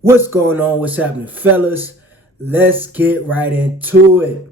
What's going on? What's happening, fellas? Let's get right into it.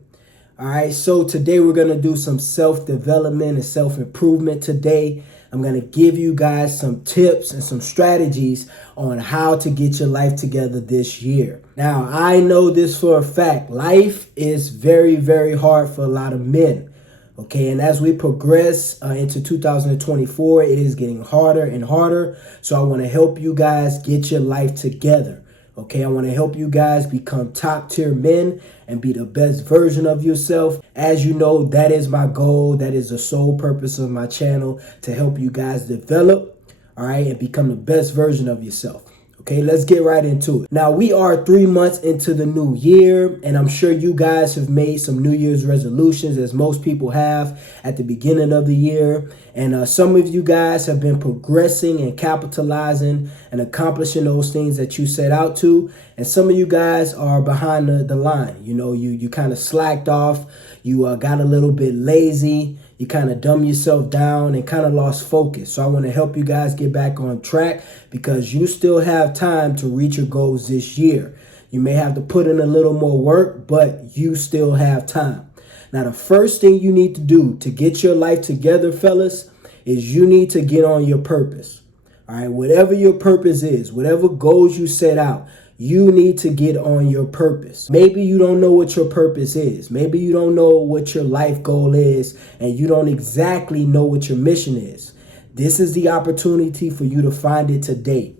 All right, so today we're going to do some self-development and self-improvement today. I'm going to give you guys some tips and some strategies on how to get your life together this year. Now, I know this for a fact. Life is very, very hard for a lot of men. Okay, and as we progress into 2024, it is getting harder and harder. So I want to help you guys get your life together. Okay, I want to help you guys become top tier men and be the best version of yourself. As you know, that is my goal. That is the sole purpose of my channel, to help you guys develop, all right, and become the best version of yourself. Okay, let's get right into it. Now, we are 3 months into the new year, and I'm sure you guys have made some New Year's resolutions, as most people have at the beginning of the year. And some of you guys have been progressing and capitalizing and accomplishing those things that you set out to. And some of you guys are behind the line. You know, you kind of slacked off. You got a little bit lazy. You kind of dumb yourself down and kind of lost focus. So I want to help you guys get back on track, because you still have time to reach your goals this year. You may have to put in a little more work, but you still have time. Now, the first thing you need to do to get your life together, fellas, is you need to get on your purpose. All right, whatever your purpose is, whatever goals you set out, you need to get on your purpose. Maybe you don't know what your purpose is. Maybe you don't know what your life goal is, and you don't exactly know what your mission is. This is the opportunity for you to find it today.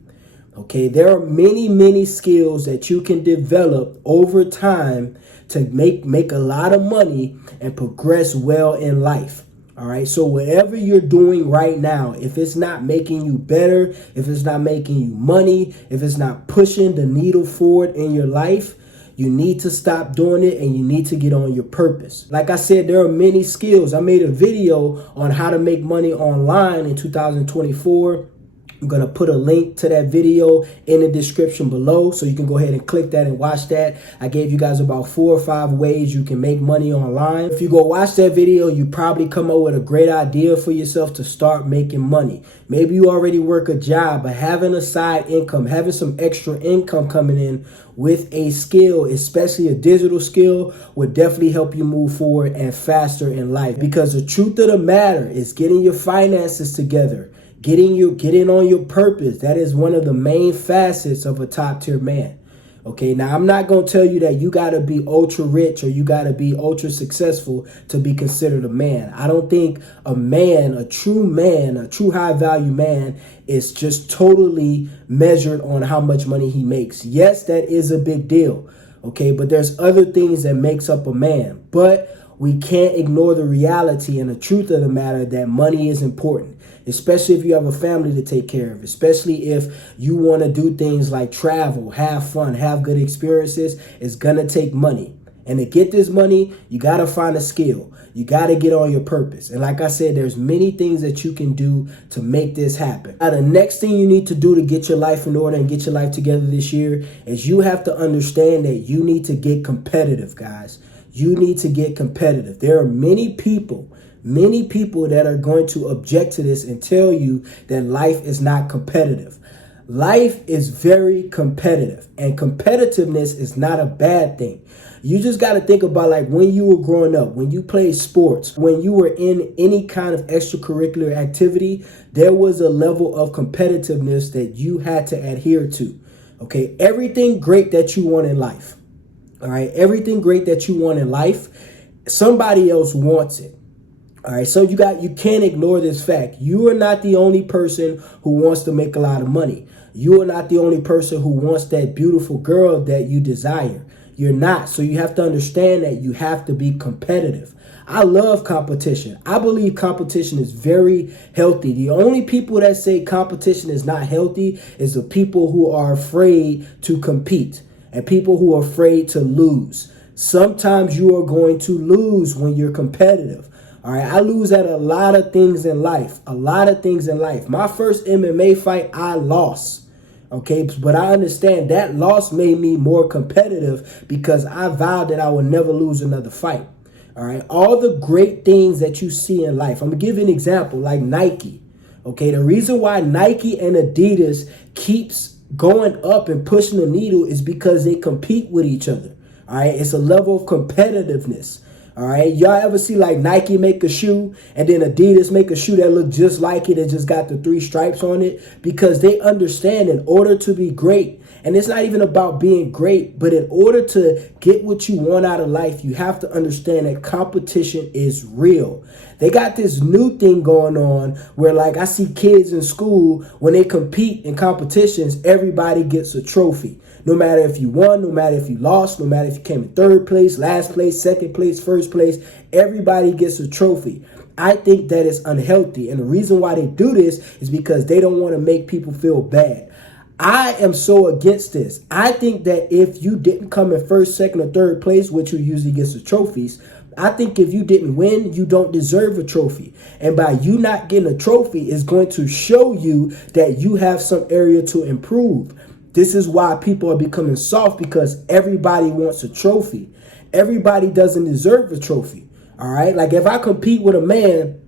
Okay, there are many skills that you can develop over time to make a lot of money and progress well in life. All right, so whatever you're doing right now, if it's not making you better, if it's not making you money, if it's not pushing the needle forward in your life, you need to stop doing it, and you need to get on your purpose. Like I said, there are many skills. I made a video on how to make money online in 2024. I'm going to put a link to that video in the description below, so you can go ahead and click that and watch that. I gave you guys about 4 or 5 ways you can make money online. If you go watch that video, you probably come up with a great idea for yourself to start making money. Maybe you already work a job, but having a side income, having some extra income coming in with a skill, especially a digital skill, would definitely help you move forward and faster in life. Because the truth of the matter is, getting your finances together, getting on your purpose, that is one of the main facets of a top tier man. Okay, now I'm not going to tell you that you got to be ultra rich or you got to be ultra successful to be considered a man. I don't think a true high value man is just totally measured on how much money he makes. Yes, that is a big deal. Okay, but there's other things that makes up a man. But we can't ignore the reality and the truth of the matter that money is important, especially if you have a family to take care of, especially if you want to do things like travel, have fun, have good experiences. It's going to take money. And to get this money, you got to find a skill. You got to get on your purpose. And like I said, there's many things that you can do to make this happen. Now, the next thing you need to do to get your life in order and get your life together this year is you have to understand that you need to get competitive, guys. You need to get competitive. There are many people that are going to object to this and tell you that life is not competitive. Life is very competitive, and competitiveness is not a bad thing. You just got to think about, like, when you were growing up, when you played sports, when you were in any kind of extracurricular activity, there was a level of competitiveness that you had to adhere to. Okay, everything great that you want in life. All right, everything great that you want in life, somebody else wants it. All right, so you can't ignore this fact. You are not the only person who wants to make a lot of money. You are not the only person who wants that beautiful girl that you desire. You're not. So you have to understand that you have to be competitive. I love competition. I believe competition is very healthy. The only people that say competition is not healthy is the people who are afraid to compete and people who are afraid to lose. Sometimes you are going to lose when you're competitive. All right, I lose at a lot of things in life. My first MMA fight, I lost. Okay, but I understand that loss made me more competitive because I vowed that I would never lose another fight. All right, all the great things that you see in life. I'm going to give you an example, like Nike. Okay, the reason why Nike and Adidas keeps going up and pushing the needle is because they compete with each other. All right, it's a level of competitiveness. All right, y'all ever see like Nike make a shoe and then Adidas make a shoe that look just like it and just got the 3 stripes on it? Because they understand in order to be great, and it's not even about being great, but in order to get what you want out of life, you have to understand that competition is real. They got this new thing going on where, like, I see kids in school, when they compete in competitions, everybody gets a trophy. No matter if you won, no matter if you lost, no matter if you came in 3rd place, last place, 2nd place, 1st place, everybody gets a trophy. I think that is unhealthy. And the reason why they do this is because they don't want to make people feel bad. I am so against this. I think that if you didn't come in 1st, 2nd, or 3rd place, which you usually get the trophies, I think if you didn't win, you don't deserve a trophy. And by you not getting a trophy is going to show you that you have some area to improve. This is why people are becoming soft, because everybody wants a trophy. Everybody doesn't deserve a trophy. All right. Like if I compete with a man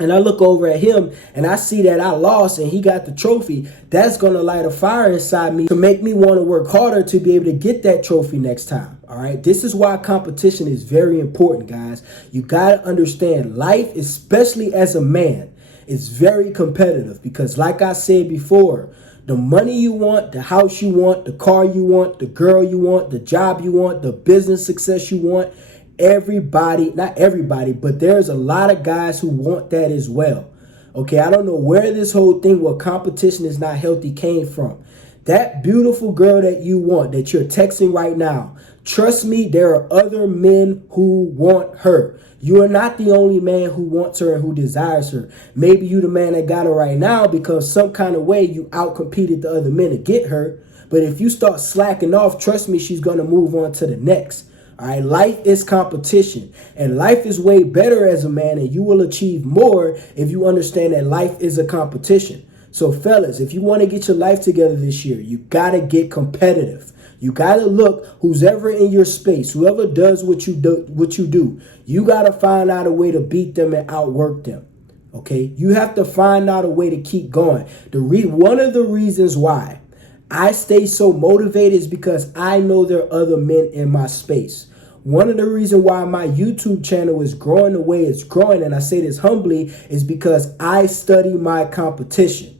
and I look over at him and I see that I lost and he got the trophy, that's going to light a fire inside me to make me want to work harder to be able to get that trophy next time. All right. This is why competition is very important, guys. You got to understand life, especially as a man, is very competitive because, like I said before, the money you want, the house you want, the car you want, the girl you want, the job you want, the business success you want, everybody, not everybody, but there's a lot of guys who want that as well. Okay, I don't know where this whole thing where competition is not healthy came from. That beautiful girl that you want, that you're texting right now, trust me, there are other men who want her. You are not the only man who wants her and who desires her. Maybe you the man that got her right now because some kind of way you outcompeted the other men to get her. But if you start slacking off, trust me, she's going to move on to the next. All right, life is competition, and life is way better as a man, and you will achieve more if you understand that life is a competition. So fellas, if you want to get your life together this year, you got to get competitive. You got to look, who's ever in your space, whoever does what you do, you got to find out a way to beat them and outwork them. Okay, you have to find out a way to keep going. One of the reasons why I stay so motivated is because I know there are other men in my space. One of the reasons why my YouTube channel is growing the way it's growing, and I say this humbly, is because I study my competition.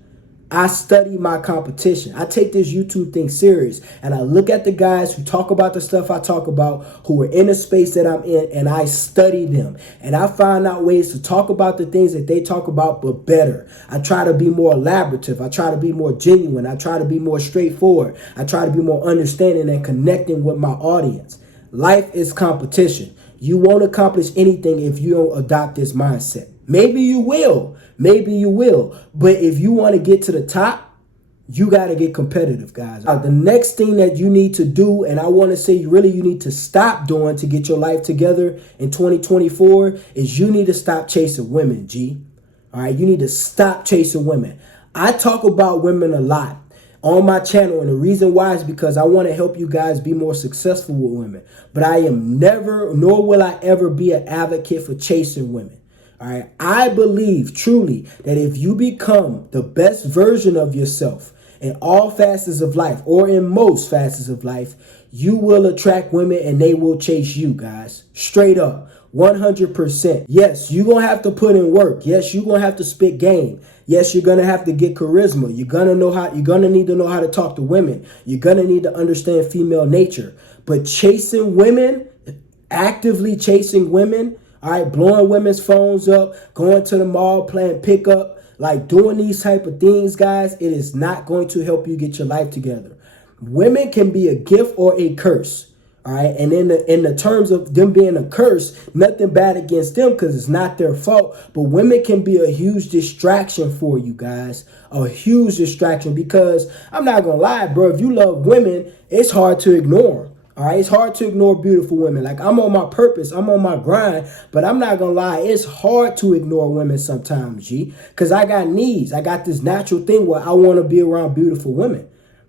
I study my competition. I take this YouTube thing serious, and I look at the guys who talk about the stuff I talk about, who are in the space that I'm in, and I study them. And I find out ways to talk about the things that they talk about, but better. I try to be more elaborative. I try to be more genuine. I try to be more straightforward. I try to be more understanding and connecting with my audience. Life is competition. You won't accomplish anything if you don't adopt this mindset. Maybe you will. Maybe you will. But if you want to get to the top, you got to get competitive, guys. The next thing that you need to do, and I want to say really you need to stop doing to get your life together in 2024, is you need to stop chasing women, G. All right, you need to stop chasing women. I talk about women a lot on my channel, and the reason why is because I want to help you guys be more successful with women. But I am never, nor will I ever be an advocate for chasing women. All right, I believe truly that if you become the best version of yourself in all facets of life, or in most facets of life, you will attract women and they will chase you, guys. Straight up, 100%. Yes, you're going to have to put in work. Yes, you're going to have to spit game. Yes, you're going to have to get charisma. You're going to need to know how to talk to women. You're going to need to understand female nature. But chasing women, actively chasing women, all right, blowing women's phones up, going to the mall, playing pickup, like doing these type of things, guys, it is not going to help you get your life together. Women can be a gift or a curse. All right. And in the terms of them being a curse, nothing bad against them because it's not their fault. But women can be a huge distraction for you guys. A huge distraction, because I'm not going to lie, bro. If you love women, it's hard to ignore them. All right. It's hard to ignore beautiful women. Like, I'm on my purpose. I'm on my grind. But I'm not going to lie. It's hard to ignore women sometimes, G. Because I got needs. I got this natural thing where I want to be around beautiful women.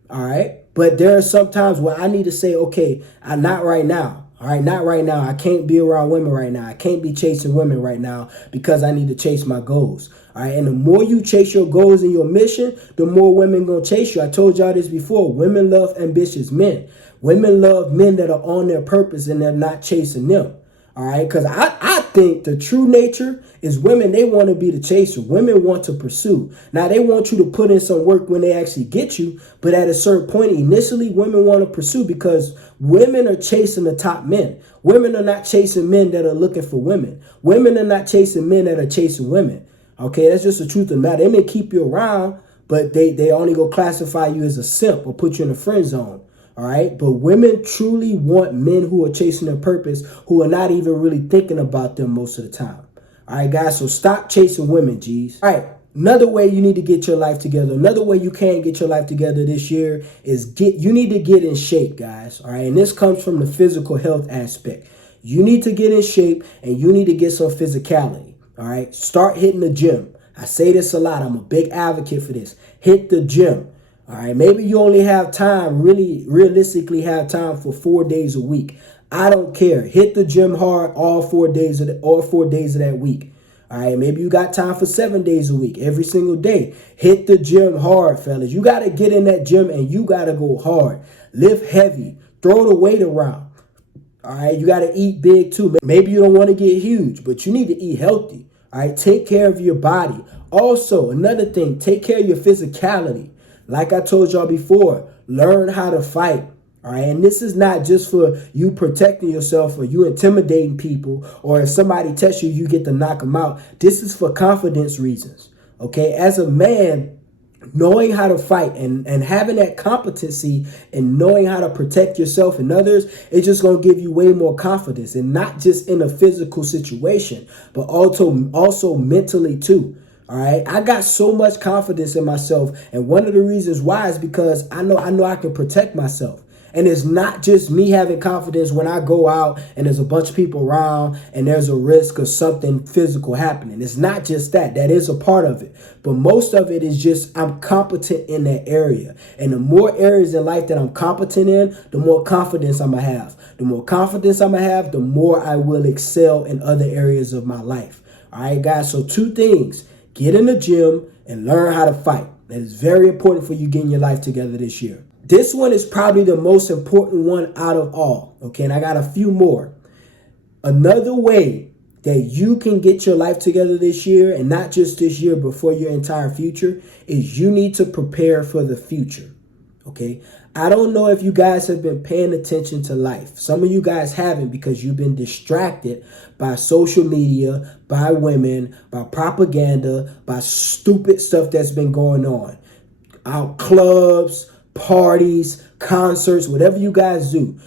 All right. But there are some times where I need to say, okay, not right now. All right, not right now. I can't be around women right now. I can't be chasing women right now because I need to chase my goals. All right, and the more you chase your goals and your mission, the more women gonna chase you. I told y'all this before. Women love ambitious men. Women love men that are on their purpose and they're not chasing them. All right, because I think the true nature is women, they want to be the chaser. Women want to pursue. Now, they want you to put in some work when they actually get you, but at a certain point, initially, women want to pursue because women are chasing the top men. Women are not chasing men that are looking for women. Women are not chasing men that are chasing women. Okay, that's just the truth of the matter. They may keep you around, but they only go classify you as a simp or put you in a friend zone. All right. But women truly want men who are chasing their purpose, who are not even really thinking about them most of the time. All right, guys. So stop chasing women, G's. All right. Another way you need to get your life together. Another way you can get your life together this year is you need to get in shape, guys. All right. And this comes from the physical health aspect. You need to get in shape and you need to get some physicality. All right. Start hitting the gym. I say this a lot. I'm a big advocate for this. Hit the gym. All right, maybe you only have time, really realistically have time for 4 days a week. I don't care. Hit the gym hard all 4 days of that week. All right, maybe you got time for 7 days a week, every single day. Hit the gym hard, fellas. You got to get in that gym and you got to go hard. Lift heavy. Throw the weight around. All right, you got to eat big too. Maybe you don't want to get huge, but you need to eat healthy. All right, take care of your body. Also, another thing, take care of your physicality. Like I told y'all before, learn how to fight. All right. And this is not just for you protecting yourself or you intimidating people, or if somebody tests you, you get to knock them out. This is for confidence reasons. Okay. As a man, knowing how to fight and having that competency and knowing how to protect yourself and others, it's just going to give you way more confidence, and not just in a physical situation, but also mentally too. All right. I got so much confidence in myself. And one of the reasons why is because I know I can protect myself. And it's not just me having confidence when I go out and there's a bunch of people around and there's a risk of something physical happening. It's not just that. That is a part of it. But most of it is just I'm competent in that area. And the more areas in life that I'm competent in, the more confidence I'm going to have. The more confidence I'm going to have, the more I will excel in other areas of my life. All right, guys. So 2 things. Get in the gym and learn how to fight. That is very important for you getting your life together this year. This one is probably the most important one out of all. Okay, and I got a few more. Another way that you can get your life together this year, and not just this year, but for your entire future, is you need to prepare for the future. Okay, I don't know if you guys have been paying attention to life. Some of you guys haven't because you've been distracted by social media, by women, by propaganda, by stupid stuff that's been going on. Out clubs, parties, concerts, whatever you guys do.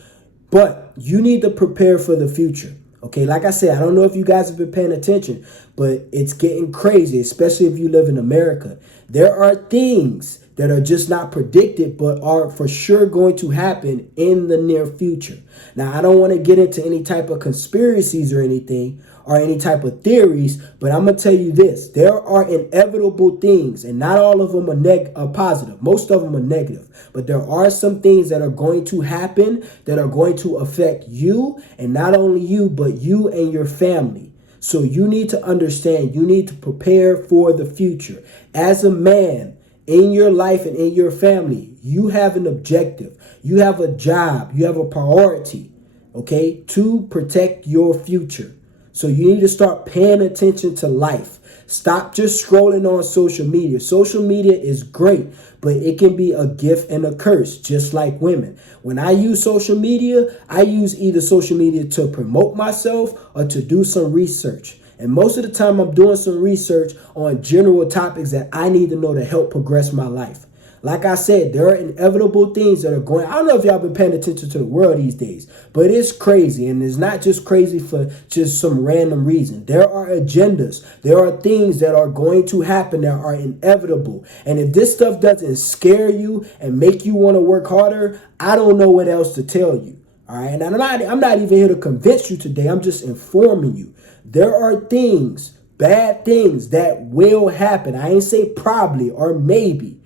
But you need to prepare for the future. Okay, like I said, I don't know if you guys have been paying attention, but it's getting crazy, especially if you live in America. There are things that are just not predicted, but are for sure going to happen in the near future. Now, I don't want to get into any type of conspiracies or anything, or any type of theories, but I'm going to tell you this. There are inevitable things, and not all of them are positive. Most of them are negative. But there are some things that are going to happen that are going to affect you, and not only you, but you and your family. So you need to understand, you need to prepare for the future. As a man, in your life and in your family, you have an objective. You have a job. You have a priority, okay, to protect your future. So you need to start paying attention to life. Stop just scrolling on social media. Social media is great, but it can be a gift and a curse, just like women. When I use social media, I use either social media to promote myself or to do some research. And most of the time I'm doing some research on general topics that I need to know to help progress my life. Like I said, there are inevitable things that are going. I don't know if y'all been paying attention to the world these days, but it's crazy. And it's not just crazy for just some random reason. There are agendas. There are things that are going to happen that are inevitable. And if this stuff doesn't scare you and make you want to work harder, I don't know what else to tell you. All right. And I'm not even here to convince you today. I'm just informing you. There are things, bad things that will happen. I ain't say probably or maybe.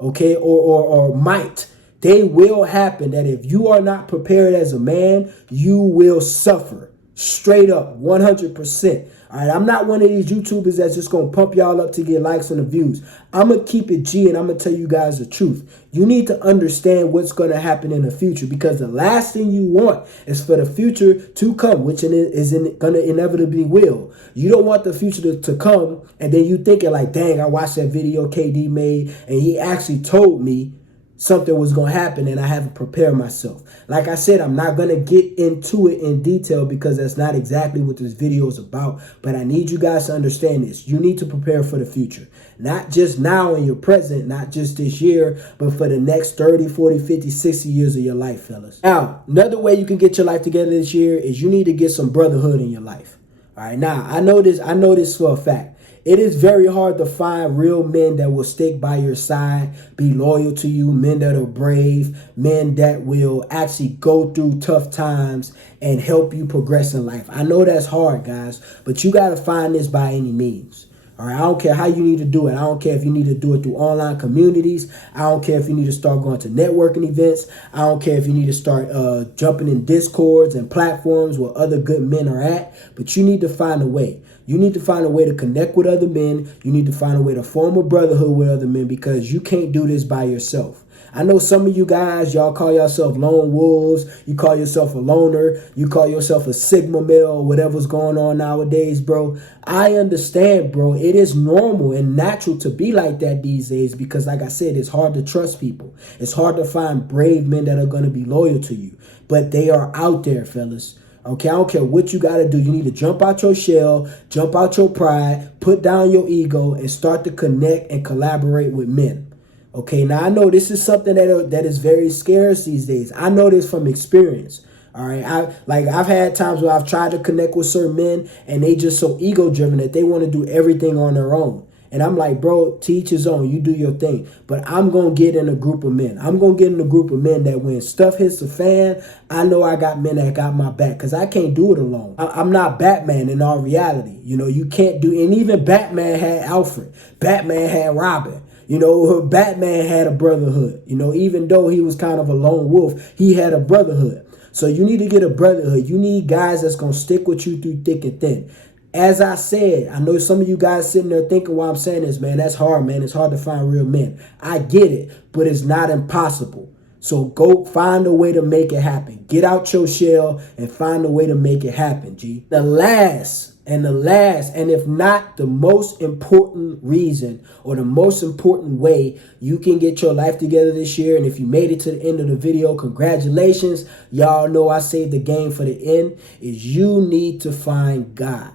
Okay, or might. They will happen. That if you are not prepared as a man, you will suffer. Straight up, 100%. All right, I'm not one of these YouTubers that's just going to pump y'all up to get likes and the views. I'm going to keep it G, and I'm going to tell you guys the truth. You need to understand what's going to happen in the future, because the last thing you want is for the future to come, which is going to inevitably will. You don't want the future to come and then you thinking like, dang, I watched that video KD made and he actually told me something was going to happen and I haven't prepared myself. Like I said, I'm not going to get into it in detail because that's not exactly what this video is about. But I need you guys to understand this. You need to prepare for the future. Not just now in your present, not just this year, but for the next 30, 40, 50, 60 years of your life, fellas. Now, another way you can get your life together this year is you need to get some brotherhood in your life. All right, now, I know this for a fact. It is very hard to find real men that will stick by your side, be loyal to you, men that are brave, men that will actually go through tough times and help you progress in life. I know that's hard, guys, but you got to find this by any means. All right, I don't care how you need to do it. I don't care if you need to do it through online communities. I don't care if you need to start going to networking events. I don't care if you need to start jumping in discords and platforms where other good men are at. But you need to find a way. You need to find a way to connect with other men. You need to find a way to form a brotherhood with other men, because you can't do this by yourself. I know some of you guys, y'all call yourself lone wolves. You call yourself a loner. You call yourself a Sigma male, whatever's going on nowadays, bro. I understand, bro. It is normal and natural to be like that these days because, like I said, it's hard to trust people. It's hard to find brave men that are going to be loyal to you. But they are out there, fellas. Okay, I don't care what you got to do. You need to jump out your shell, jump out your pride, put down your ego, and start to connect and collaborate with men. Okay, now I know this is something that is very scarce these days. I know this from experience. All right, I've had times where I've tried to connect with certain men and they just so ego driven that they want to do everything on their own. And I'm like, bro, to each his own. You do your thing. But I'm going to get in a group of men. I'm going to get in a group of men that when stuff hits the fan, I know I got men that got my back, because I can't do it alone. I'm not Batman in all reality. You know, you can't do, and even Batman had Alfred. Batman had Robin. You know, Batman had a brotherhood. You know, even though he was kind of a lone wolf, he had a brotherhood. So you need to get a brotherhood. You need guys that's going to stick with you through thick and thin. As I said, I know some of you guys sitting there thinking while I'm saying this, man, that's hard, man. It's hard to find real men. I get it, but it's not impossible. So go find a way to make it happen. Get out your shell and find a way to make it happen, G. The last, and if not the most important reason or the most important way you can get your life together this year, and if you made it to the end of the video, congratulations. Y'all know I saved the game for the end, is you need to find God.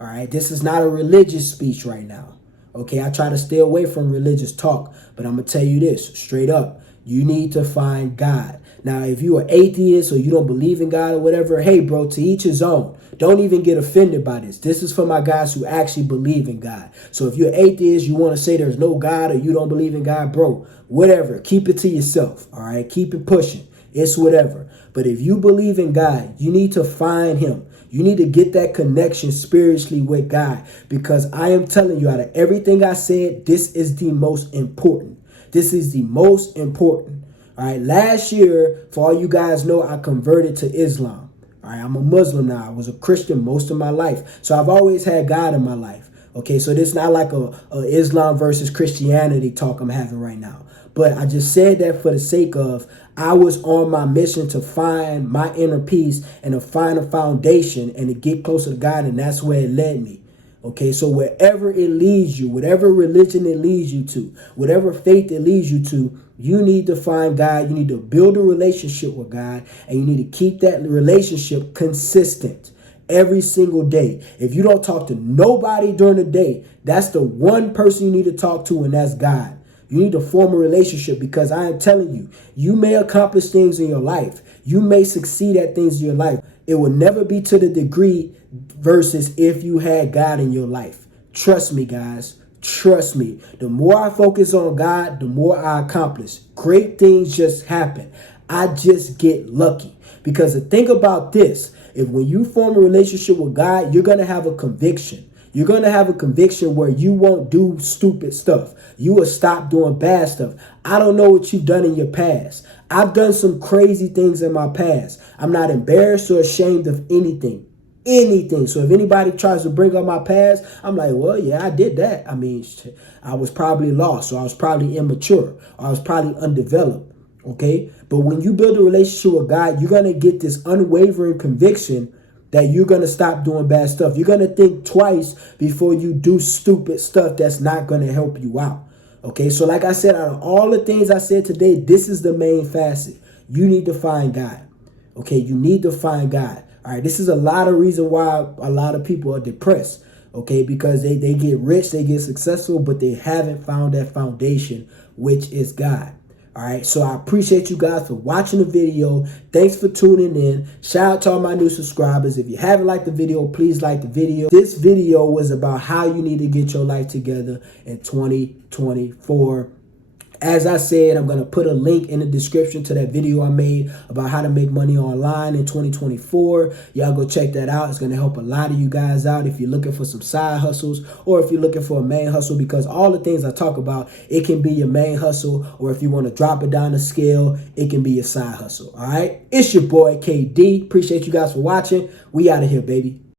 All right, this is not a religious speech right now. Okay, I try to stay away from religious talk, but I'm going to tell you this straight up. You need to find God. Now, if you are atheist or you don't believe in God or whatever, hey, bro, to each his own. Don't even get offended by this. This is for my guys who actually believe in God. So if you're atheist, you want to say there's no God or you don't believe in God, bro, whatever. Keep it to yourself, all right? Keep it pushing. It's whatever. But if you believe in God, you need to find him. You need to get that connection spiritually with God, because I am telling you, out of everything I said, this is the most important. This is the most important. All right. Last year, for all you guys know, I converted to Islam. All right. I'm a Muslim now. I was a Christian most of my life. So I've always had God in my life. Okay. So this is not like a Islam versus Christianity talk I'm having right now. But I just said that for the sake of, I was on my mission to find my inner peace and to find a foundation and to get closer to God. And that's where it led me. Okay, so wherever it leads you, whatever religion it leads you to, whatever faith it leads you to, you need to find God. You need to build a relationship with God, and you need to keep that relationship consistent every single day. If you don't talk to nobody during the day, that's the one person you need to talk to, and that's God. You need to form a relationship, because I am telling you, you may accomplish things in your life. You may succeed at things in your life. It will never be to the degree versus if you had God in your life. Trust me, guys. Trust me. The more I focus on God, the more I accomplish. Great things just happen. I just get lucky. Because the thing about this, if when you form a relationship with God, you're going to have a conviction. You're going to have a conviction where you won't do stupid stuff. You will stop doing bad stuff. I don't know what you've done in your past. I've done some crazy things in my past. I'm not embarrassed or ashamed of anything. Anything. So if anybody tries to bring up my past, I'm like, well, yeah, I did that. I mean, I was probably lost, or I was probably immature, or I was probably undeveloped. Okay. But when you build a relationship with God, you're going to get this unwavering conviction that you're going to stop doing bad stuff. You're going to think twice before you do stupid stuff that's not going to help you out. Okay. So like I said, out of all the things I said today, this is the main facet. You need to find God. Okay. You need to find God. All right, this is a lot of reason why a lot of people are depressed, okay, because they get rich, they get successful, but they haven't found that foundation, which is God. All right, so I appreciate you guys for watching the video. Thanks for tuning in. Shout out to all my new subscribers. If you haven't liked the video, please like the video. This video was about how you need to get your life together in 2024. As I said, I'm going to put a link in the description to that video I made about how to make money online in 2024. Y'all go check that out. It's going to help a lot of you guys out if you're looking for some side hustles or if you're looking for a main hustle, because all the things I talk about, it can be your main hustle, or if you want to drop it down the scale, it can be your side hustle. All right. It's your boy KD. Appreciate you guys for watching. We out of here, baby.